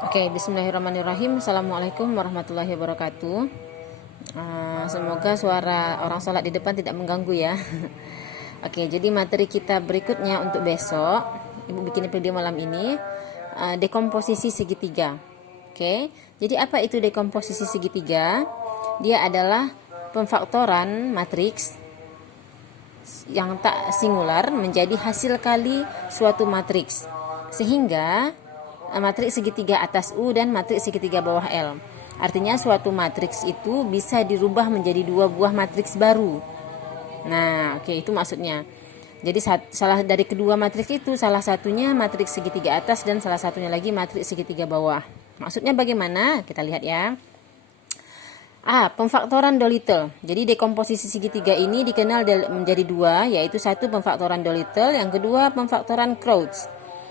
Oke, bismillahirrahmanirrahim. Assalamualaikum warahmatullahi wabarakatuh. Semoga suara orang sholat di depan tidak mengganggu ya. Oke, jadi materi kita berikutnya untuk besok, Ibu bikin video malam ini, dekomposisi segitiga. Oke, jadi apa itu dekomposisi segitiga? Dia adalah pemfaktoran matriks yang tak singular menjadi hasil kali suatu matriks, sehingga matriks segitiga atas U dan matriks segitiga bawah L. Artinya suatu matriks itu bisa dirubah menjadi dua buah matriks baru. Nah, oke, itu maksudnya. Jadi salah dari kedua matriks itu, salah satunya matriks segitiga atas dan salah satunya lagi matriks segitiga bawah. Maksudnya bagaimana? Kita lihat ya. Pemfaktoran Dolittle. Jadi dekomposisi segitiga ini dikenal menjadi dua, yaitu satu pemfaktoran Dolittle, yang kedua pemfaktoran Crouch.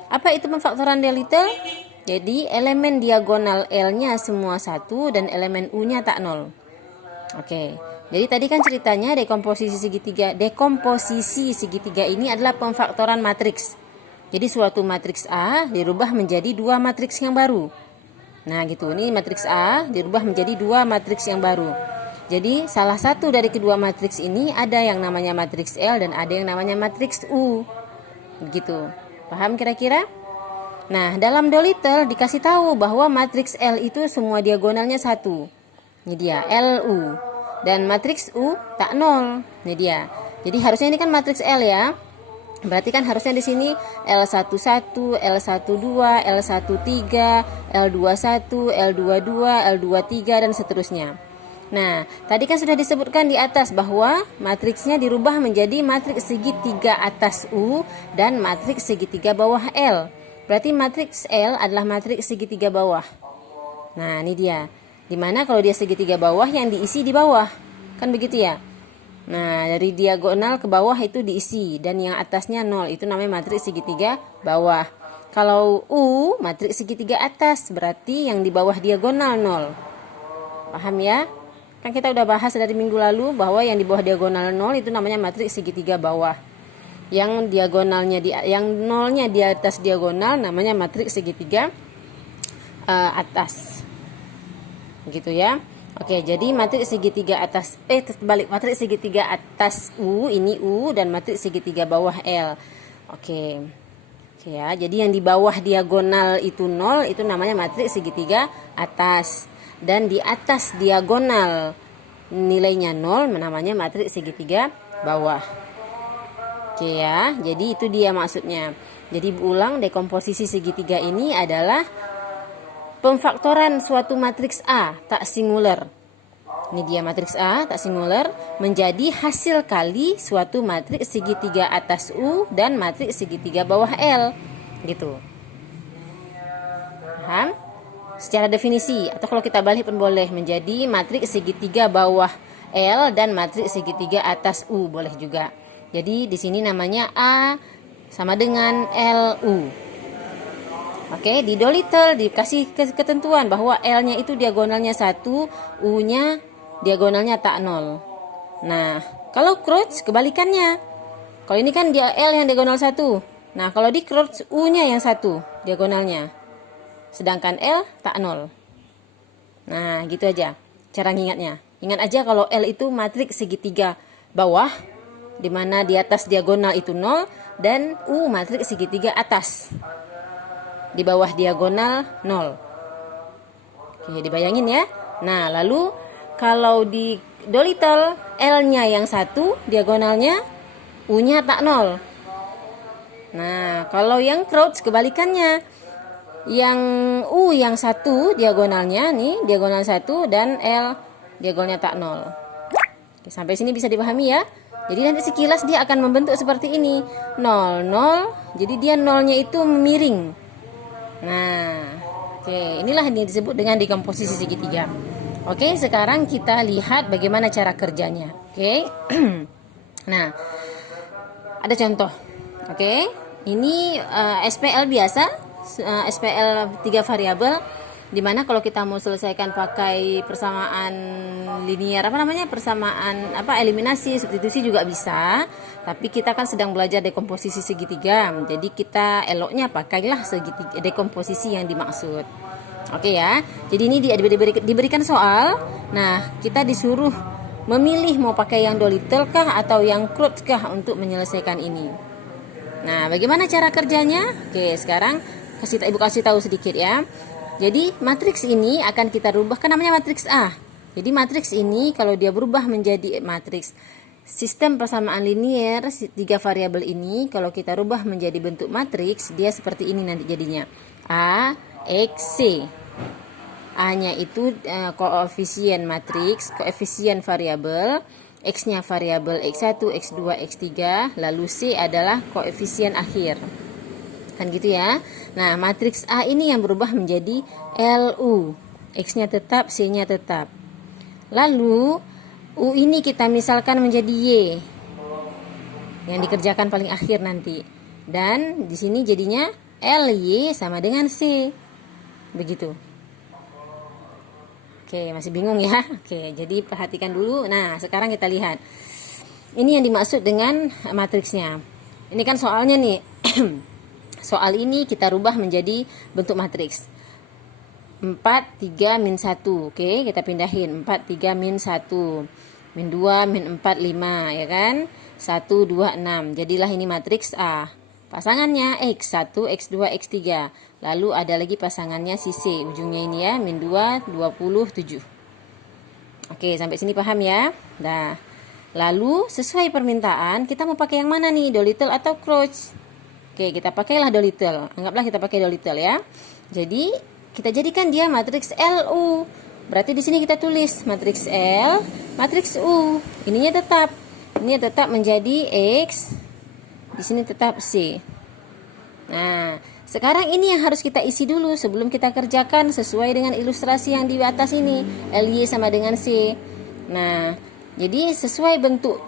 Apa itu pemfaktoran Dolittle? Jadi elemen diagonal L-nya semua satu dan elemen U-nya tak nol. Oke. Jadi tadi kan ceritanya dekomposisi segitiga ini adalah pemfaktoran matriks. Jadi suatu matriks A dirubah menjadi dua matriks yang baru. Nah gitu, ini matriks A dirubah menjadi dua matriks yang baru. Jadi salah satu dari kedua matriks ini ada yang namanya matriks L dan ada yang namanya matriks U. Begitu. Paham kira-kira? Nah, dalam Dolittle dikasih tahu bahwa matriks L itu semua diagonalnya satu. Ini dia, LU. Dan matriks U tak nol. Ini dia. Jadi harusnya ini kan matriks L ya. Berarti kan harusnya di sini L11, L12, L13, L21, L22, L23 dan seterusnya. Nah, tadi kan sudah disebutkan di atas bahwa matriksnya dirubah menjadi matriks segitiga atas U dan matriks segitiga bawah L. Berarti matriks L adalah matriks segitiga bawah. Nah, ini dia. Dimana kalau dia segitiga bawah yang diisi di bawah. Kan begitu ya? Nah, dari diagonal ke bawah itu diisi dan yang atasnya 0, itu namanya matriks segitiga bawah. Kalau U, matriks segitiga atas, berarti yang di bawah diagonal 0. Paham ya? Kan kita udah bahas dari minggu lalu bahwa yang di bawah diagonal 0 itu namanya matriks segitiga bawah. Yang diagonalnya yang nolnya di atas diagonal namanya matriks segitiga atas. Gitu ya. Oke, jadi matriks segitiga atas matriks segitiga atas U, ini U, dan matriks segitiga bawah L. Oke. Oke ya, jadi yang di bawah diagonal itu 0, itu namanya matriks segitiga atas. Dan di atas diagonal nilainya 0 namanya matriks segitiga bawah. Oke ya, jadi itu dia maksudnya. Jadi ulang, dekomposisi segitiga ini adalah pemfaktoran suatu matriks A tak singular. Ini dia matriks A tak singular menjadi hasil kali suatu matriks segitiga atas U dan matriks segitiga bawah L. Gitu. Paham? Secara definisi, atau kalau kita balik pun boleh, menjadi matriks segitiga bawah L dan matriks segitiga atas U boleh juga. Jadi di sini namanya A sama dengan LU. Oke, di Dolittle dikasih ketentuan bahwa L-nya itu diagonalnya 1, U-nya diagonalnya tak 0. Nah, kalau Crouch kebalikannya. Kalau ini kan dia L yang diagonal 1. Nah, kalau di Crouch U-nya yang 1 diagonalnya. Sedangkan L tak 0. Nah, gitu aja cara ngingatnya. Ingat aja kalau L itu matriks segitiga bawah, di mana di atas diagonal itu 0, dan U matriks segitiga atas. Di bawah diagonal 0. Oke, dibayangin ya. Nah, lalu kalau di Dolittle L-nya yang 1 diagonalnya, U-nya tak 0. Nah, kalau yang Crouch kebalikannya. Yang U yang 1 diagonalnya nih, diagonal 1 dan L diagonalnya tak 0. Oke, sampai sini bisa dipahami ya. Jadi nanti sekilas dia akan membentuk seperti ini. 0, 0. Jadi dia nolnya itu miring. Nah, oke, inilah yang disebut dengan dekomposisi segitiga. Oke, sekarang kita lihat bagaimana cara kerjanya. Oke. Nah, ada contoh. Oke, ini SPL biasa, SPL 3 variabel, dimana kalau kita mau selesaikan pakai persamaan linear, persamaan eliminasi, substitusi juga bisa. Tapi kita kan sedang belajar dekomposisi segitiga, jadi kita eloknya pakailah segitiga dekomposisi yang dimaksud. Oke ya. Jadi ini diberikan soal. Nah, kita disuruh memilih mau pakai yang Dolittle kah atau yang Crouch kah untuk menyelesaikan ini. Nah, bagaimana cara kerjanya? Oke, sekarang Ibu kasih tahu sedikit ya. Jadi matriks ini akan kita rubah, kan namanya matriks A. Jadi matriks ini kalau dia berubah menjadi matriks sistem persamaan linier 3 variabel ini, kalau kita rubah menjadi bentuk matriks, dia seperti ini nanti jadinya. A, X, C. A-nya itu koefisien matriks, koefisien variabel, X-nya variabel X1, X2, X3, lalu C adalah koefisien akhir. Kan gitu ya. Nah, matriks A ini yang berubah menjadi LU. X-nya tetap, C-nya tetap. Lalu U ini kita misalkan menjadi Y. Yang dikerjakan paling akhir nanti. Dan di sini jadinya LY sama dengan C. Begitu. Oke, masih bingung ya? Oke, jadi perhatikan dulu. Nah, sekarang kita lihat. Ini yang dimaksud dengan matriksnya. Ini kan soalnya nih. Soal ini kita rubah menjadi bentuk matriks 4, 3, min 1. Oke, kita pindahin 4, 3, min 1, min 2, min 4, 5, ya kan? 1, 2, 6. Jadilah ini matriks A. Pasangannya X1, X2, X3. Lalu ada lagi pasangannya si C. Ujungnya ini ya, min 2, 27. Oke, sampai sini paham ya? Nah, lalu sesuai permintaan, kita mau pakai yang mana nih? Dolittle atau Crouch? Oke, kita pakailah Dolittle. Anggaplah kita pakai Dolittle ya. Jadi, kita jadikan dia matriks LU. Berarti di sini kita tulis matriks L, matriks U. Ininya tetap. Ini tetap menjadi X. Di sini tetap C. Nah, sekarang ini yang harus kita isi dulu sebelum kita kerjakan sesuai dengan ilustrasi yang di atas ini. LY sama dengan C. Nah, jadi sesuai bentuk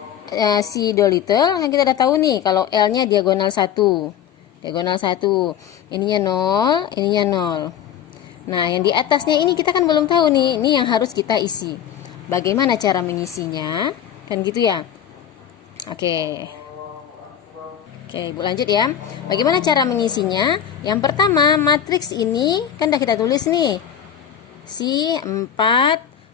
si Dolittle yang kita udah tahu nih. Kalau L-nya diagonal 1. Diagonal 1. Ininya 0, ininya 0. Nah, yang di atasnya ini kita kan belum tahu nih. Ini yang harus kita isi. Bagaimana cara mengisinya? Kan gitu ya. Oke. Oke, Ibu lanjut ya. Bagaimana cara mengisinya? Yang pertama, matriks ini kan udah kita tulis nih. Si 4,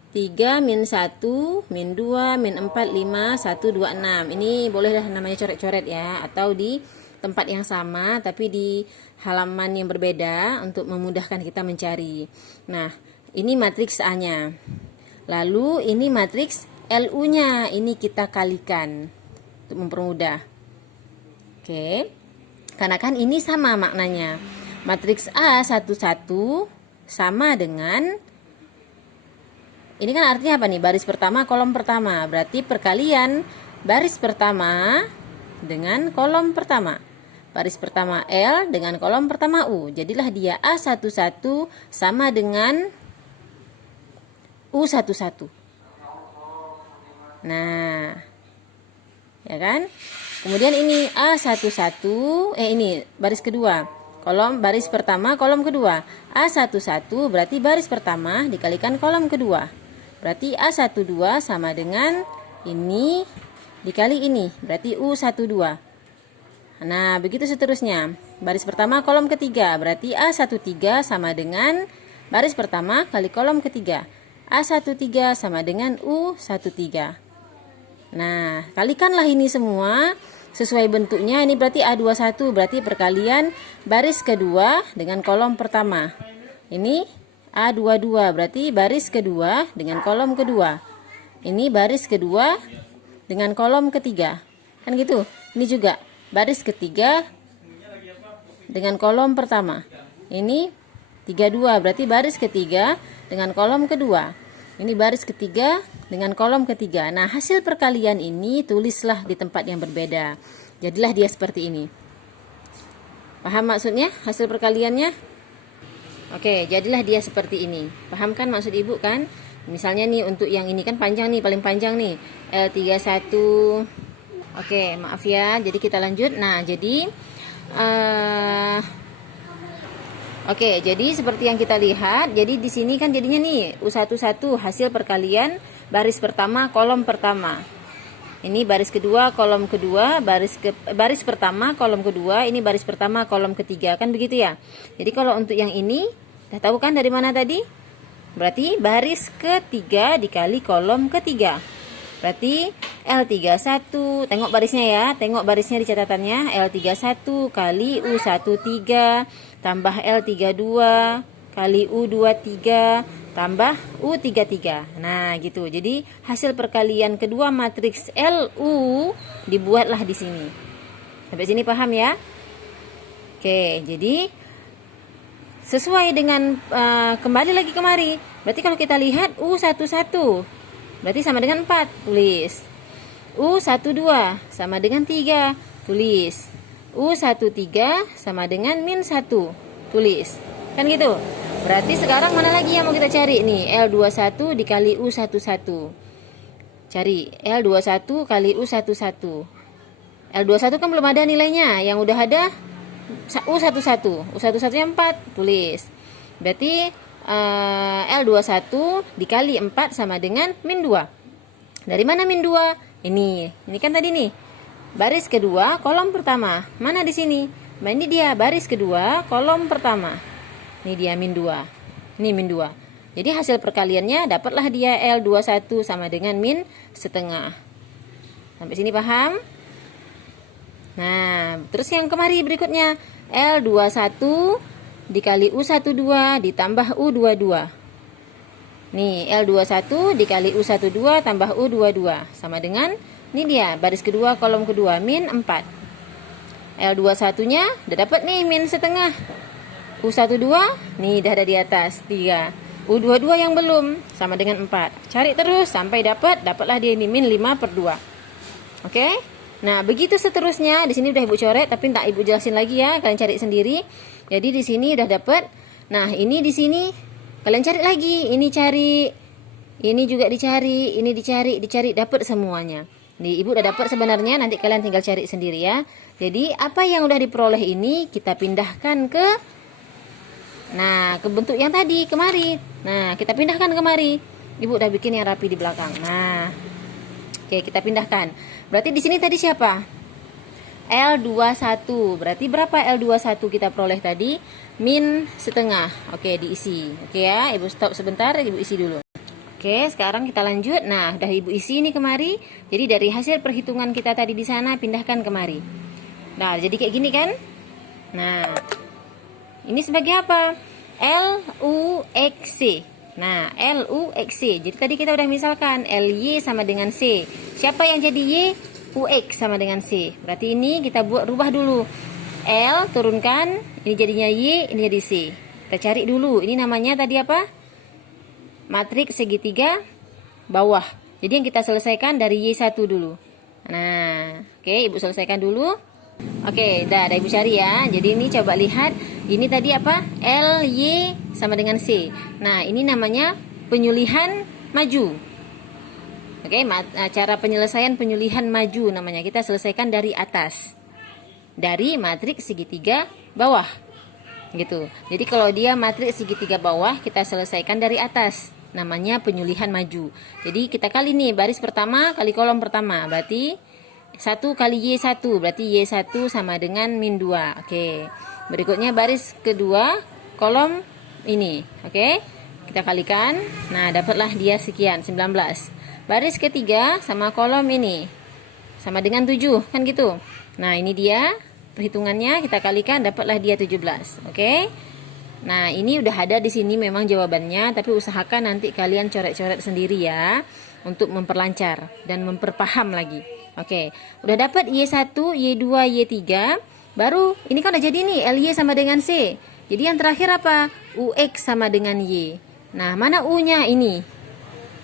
3, min 1, min 2, min 4, 5, 1, 2, 6. Ini boleh dah namanya coret-coret ya. Atau di tempat yang sama tapi di halaman yang berbeda untuk memudahkan kita mencari. Nah, ini matriks A-nya. Lalu ini matriks LU-nya. Ini kita kalikan untuk mempermudah. Oke. Karena kan ini sama maknanya. Matriks A11 sama dengan, ini kan artinya apa nih? Baris pertama, kolom pertama. Berarti perkalian baris pertama dengan kolom pertama. Baris pertama L dengan kolom pertama U. Jadilah dia A11 sama dengan U11. Nah, ya kan? Kemudian ini A11, ini baris kedua. Kolom baris pertama, kolom kedua. A11 berarti baris pertama dikalikan kolom kedua. Berarti A12 sama dengan ini dikali ini. Berarti U12. Nah, begitu seterusnya. Baris pertama kolom ketiga. Berarti A13 sama dengan baris pertama kali kolom ketiga. A13 sama dengan U13. Nah, kalikanlah ini semua sesuai bentuknya. Ini berarti A21. Berarti perkalian baris kedua dengan kolom pertama. Ini A22. Berarti baris kedua dengan kolom kedua. Ini baris kedua dengan kolom ketiga. Kan gitu. Ini juga baris ketiga dengan kolom pertama. Ini 32, berarti baris ketiga dengan kolom kedua. Ini baris ketiga dengan kolom ketiga. Nah, hasil perkalian ini tulislah di tempat yang berbeda. Jadilah dia seperti ini. Paham maksudnya hasil perkaliannya? Oke, jadilah dia seperti ini. Paham kan maksud Ibu kan? Misalnya nih untuk yang ini kan panjang nih, paling panjang nih. L31. Oke, maaf ya. Jadi kita lanjut. Nah, jadi oke, jadi seperti yang kita lihat. Jadi di sini kan jadinya nih U11 hasil perkalian baris pertama kolom pertama. Ini baris kedua kolom kedua, baris pertama kolom kedua, ini baris pertama kolom ketiga, kan begitu ya. Jadi kalau untuk yang ini Udah tahu kan dari mana tadi? Berarti baris ketiga dikali kolom ketiga. Berarti L31, tengok barisnya ya, tengok barisnya di catatannya. L31 kali U13 tambah L32 kali U23 tambah U33. Nah gitu, jadi hasil perkalian kedua matriks LU dibuatlah di sini. Sampai sini paham ya? Oke, jadi sesuai dengan kembali lagi kemari. Berarti kalau kita lihat U11 berarti sama dengan 4, tulis. U12 sama dengan 3, tulis. U13 sama dengan -1, tulis. Kan gitu. Berarti sekarang mana lagi yang mau kita cari nih? L21 dikali U11. Cari L21 kali U11. L21 kan belum ada nilainya, yang udah ada U11. U11 nya 4, tulis. Berarti L21 dikali 4 sama dengan -2. Dari mana -2? Ini kan tadi nih. Baris kedua, kolom pertama. Mana di sini? Nah, ini dia baris kedua, kolom pertama. Ini dia -2. Ini -2. Jadi hasil perkaliannya dapatlah dia L21 sama dengan -1/2. Sampai sini paham? Nah, terus yang kemari berikutnya L21 dikali U12 ditambah U22. Nih, L21 dikali U12 tambah U22 sama dengan, ini dia baris kedua kolom kedua, -4. L21 nya udah dapat nih -1/2. U12 nih udah ada di atas 3. U22 yang belum sama dengan 4. Cari terus sampai dapatlah dia ini -5/2. Oke? Nah, begitu seterusnya. Di sini udah Ibu coret tapi tak Ibu jelasin lagi ya, kalian cari sendiri. Jadi di sini udah dapat. Nah, ini di sini kalian cari lagi. Ini cari. Ini juga dicari, ini dicari, dapat semuanya. Nih, Ibu udah dapat sebenarnya, nanti kalian tinggal cari sendiri ya. Jadi, apa yang udah diperoleh ini kita pindahkan ke bentuk yang tadi kemari. Nah, kita pindahkan kemari. Ibu udah bikin yang rapi di belakang. Nah, oke, kita pindahkan. Berarti di sini tadi siapa? L21. Berarti berapa L21 kita peroleh tadi? -1/2. Oke, diisi. Oke ya, Ibu stop sebentar, Ibu isi dulu. Oke, sekarang kita lanjut. Nah, udah Ibu isi ini kemari. Jadi dari hasil perhitungan kita tadi di sana pindahkan kemari. Nah, jadi kayak gini kan? Nah, ini sebagai apa? LUXC. Nah, LUXC. Jadi tadi kita udah misalkan LY sama dengan C. Siapa yang jadi Y? UX sama dengan C. Berarti ini kita rubah dulu. L turunkan, ini jadinya Y, ini jadi C. Kita cari dulu. Ini namanya tadi apa? Matriks segitiga bawah. Jadi yang kita selesaikan dari Y1 dulu. Nah, oke, Ibu selesaikan dulu. Oke, udah Ibu cari ya. Jadi ini coba lihat. Ini tadi apa? L, Y sama dengan C. Nah, ini namanya penyulihan maju. Oke, cara penyelesaian penyulihan maju namanya. Kita selesaikan dari atas. Dari matriks segitiga bawah. Gitu. Jadi kalau dia matriks segitiga bawah, kita selesaikan dari atas. Namanya penyulihan maju. Jadi kita kali nih baris pertama kali kolom pertama. Berarti 1 kali Y1. Berarti Y1 sama dengan -2. Oke. Berikutnya baris kedua kolom ini. Oke. Kita kalikan. Nah, dapatlah dia sekian, 19. Baris ketiga sama kolom ini sama dengan 7, kan gitu. Nah, ini dia perhitungannya, kita kalikan dapatlah dia 17. Oke. Nah, ini udah ada di sini memang jawabannya, tapi usahakan nanti kalian coret-coret sendiri ya untuk memperlancar dan memperpaham lagi. Oke. Udah dapat Y1, Y2, Y3. Baru ini kan udah jadi nih LY sama dengan C. Jadi yang terakhir apa? UX sama dengan Y. Nah, mana U-nya ini?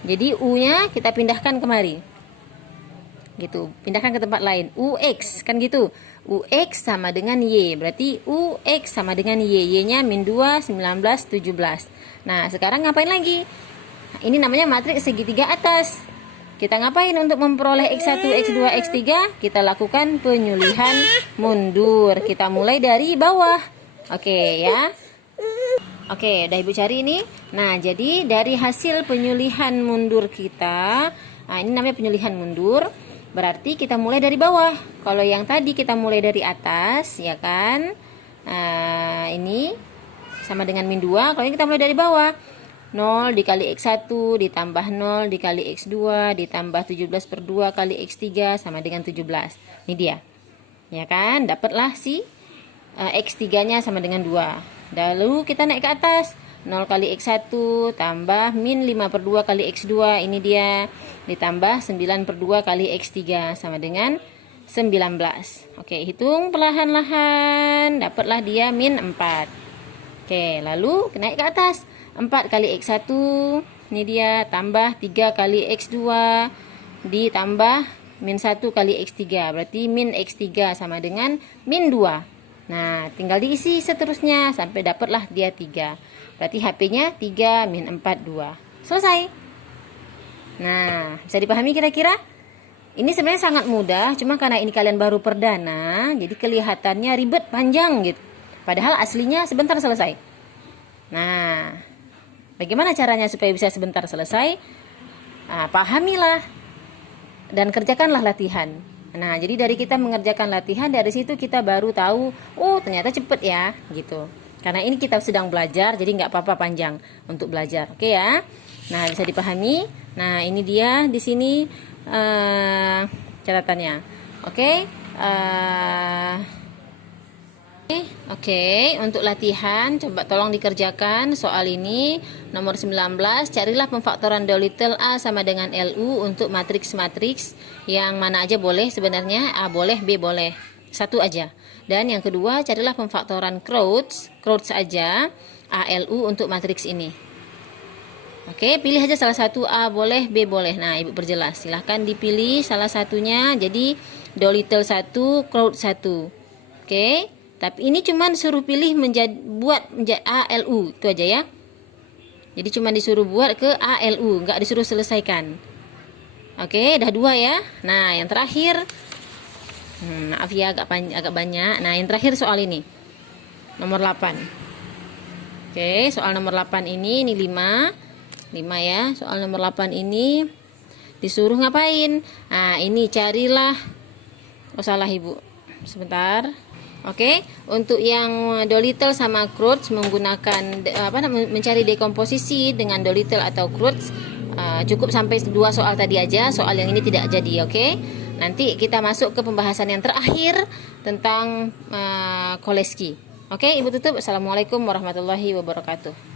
Jadi U-nya kita pindahkan kemari. Gitu, pindahkan ke tempat lain. UX kan gitu. UX sama dengan Y. Berarti UX sama dengan Y. Y-nya -2, 19, 17. Nah, sekarang ngapain lagi? Ini namanya matriks segitiga atas. Kita ngapain untuk memperoleh X1, X2, X3? Kita lakukan penyulihan mundur. Kita mulai dari bawah. Oke ya. Oke, udah Ibu cari ini. Nah, jadi dari hasil penyulihan mundur kita, nah ini namanya penyulihan mundur. Berarti kita mulai dari bawah. Kalau yang tadi kita mulai dari atas, ya kan? Nah, ini sama dengan min 2. Kalau ini kita mulai dari bawah. 0 dikali X1 ditambah 0 dikali X2 ditambah 17 per 2 kali X3 sama dengan 17. Ini dia. Ya kan? Dapatlah si X3 nya sama dengan 2. Lalu kita naik ke atas. 0 kali X1 tambah min 5 per 2 kali X2. Ini dia. Ditambah 9 per 2 kali X3 sama dengan 19. Oke, hitung perlahan-lahan. Dapatlah dia min 4. Oke, lalu naik ke atas. 4 kali X1 ini dia, tambah 3 kali X2 ditambah min 1 kali X3, berarti min X3 sama dengan min 2. Nah, tinggal diisi seterusnya sampai dapatlah dia 3. Berarti HP-nya 3 min 4 2. Selesai. Nah, bisa dipahami kira-kira? Ini sebenarnya sangat mudah, cuma karena ini kalian baru perdana, jadi kelihatannya ribet panjang gitu. Padahal aslinya sebentar selesai. Nah, bagaimana caranya supaya bisa sebentar selesai? Nah, pahamilah dan kerjakanlah latihan. Nah, jadi dari kita mengerjakan latihan, dari situ kita baru tahu, oh ternyata cepet ya, gitu. Karena ini kita sedang belajar, jadi nggak apa-apa panjang untuk belajar, oke ya? Nah, bisa dipahami. Nah, ini dia di sini catatannya, oke? Oke, untuk latihan coba tolong dikerjakan soal ini nomor 19. Carilah pemfaktoran Dolittle A sama dengan LU untuk matriks-matriks yang mana aja boleh sebenarnya, A boleh, B boleh, satu aja. Dan yang kedua, carilah pemfaktoran Crouch aja, ALU untuk matriks ini. Oke, pilih aja salah satu, A boleh, B boleh. Nah, Ibu perjelas, silahkan dipilih salah satunya. Jadi Dolittle 1, Crouch 1. Oke. Tapi ini cuman suruh pilih buat menjadi ALU, itu aja ya. Jadi cuma disuruh buat ke ALU, nggak disuruh selesaikan. Oke, dah 2 ya. Nah, yang terakhir, maaf ya agak banyak. Nah, yang terakhir soal ini, nomor 8. Oke, soal nomor 8 ini 5 ya. Soal nomor 8 ini disuruh ngapain? Nah, ini carilah. Oh salah Ibu, sebentar. Oke, untuk yang Dolittle sama Crouch menggunakan mencari dekomposisi dengan Dolittle atau Crouch, cukup sampai 2 soal tadi aja. Soal yang ini tidak jadi, oke? Nanti kita masuk ke pembahasan yang terakhir tentang Cholesky. Oke, Ibu tutup. Assalamualaikum warahmatullahi wabarakatuh.